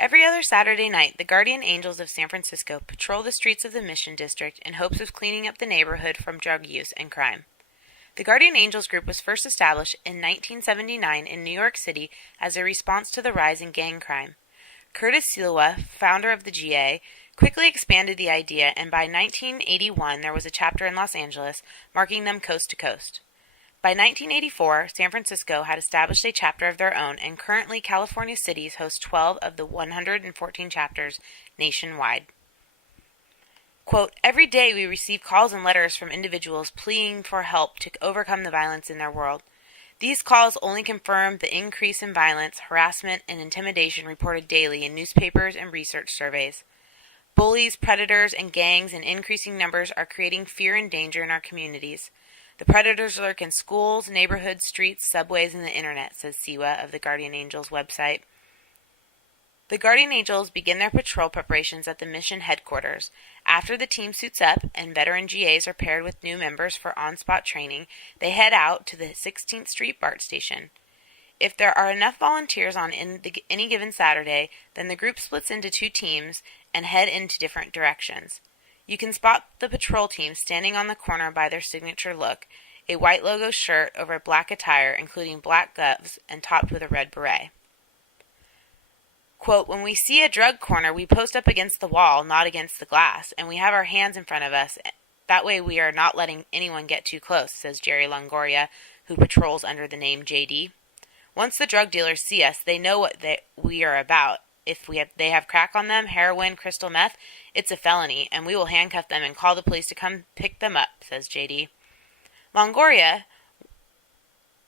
Every other Saturday night, the Guardian Angels of San Francisco patrol the streets of the Mission District in hopes of cleaning up the neighborhood from drug use and crime. The Guardian Angels group was first established in 1979 in New York City as a response to the rise in gang crime. Curtis Silva, founder of the GA, quickly expanded the idea, and by 1981 there was a chapter in Los Angeles, marking them coast to coast. By 1984, San Francisco had established a chapter of their own, and currently California cities host 12 of the 114 chapters nationwide. Quote, every day we receive calls and letters from individuals pleading for help to overcome the violence in their world. These calls only confirm the increase in violence, harassment, and intimidation reported daily in newspapers and research surveys. Bullies, predators, and gangs in increasing numbers are creating fear and danger in our communities. The predators lurk in schools, neighborhoods, streets, subways, and the internet, says Siwa of the Guardian Angels website. The Guardian Angels begin their patrol preparations at the Mission headquarters. After the team suits up and veteran GAs are paired with new members for on-spot training, they head out to the 16th Street BART station. If there are enough volunteers on any given Saturday, then the group splits into two teams and head into different directions. You can spot the patrol team standing on the corner by their signature look, a white logo shirt over black attire, including black gloves, and topped with a red beret. Quote, when we see a drug corner, we post up against the wall, not against the glass, and we have our hands in front of us. That way we are not letting anyone get too close, says Jerry Longoria, who patrols under the name JD. Once the drug dealers see us, they know what we are about. If they have crack on them, heroin, crystal meth, it's a felony, and we will handcuff them and call the police to come pick them up, says JD. Longoria,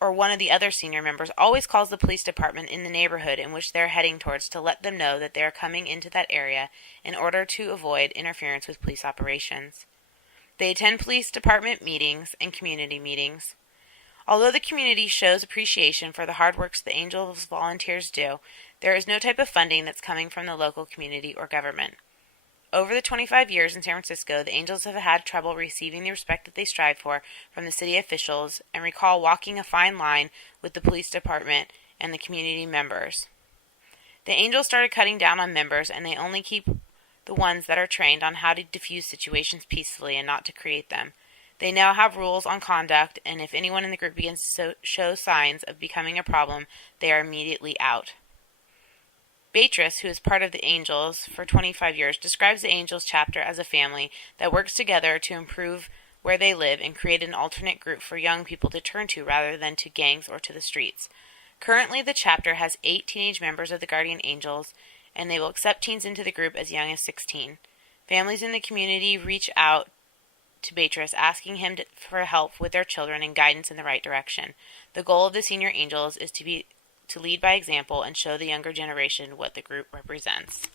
or one of the other senior members, always calls the police department in the neighborhood in which they're heading towards to let them know that they are coming into that area in order to avoid interference with police operations. They attend police department meetings and community meetings. Although the community shows appreciation for the hard work the Angels volunteers do, there is no type of funding that's coming from the local community or government. Over the 25 years in San Francisco, the Angels have had trouble receiving the respect that they strive for from the city officials, and recall walking a fine line with the police department and the community members. The Angels started cutting down on members, and they only keep the ones that are trained on how to diffuse situations peacefully and not to create them. They now have rules on conduct, and if anyone in the group begins to show signs of becoming a problem, they are immediately out. Beatrice, who is part of the Angels for 25 years, describes the Angels chapter as a family that works together to improve where they live and create an alternate group for young people to turn to rather than to gangs or to the streets. Currently, the chapter has 8 teenage members of the Guardian Angels, and they will accept teens into the group as young as 16. Families in the community reach out to Beatrice, asking him for help with their children and guidance in the right direction. The goal of the Senior Angels is to lead by example and show the younger generation what the group represents.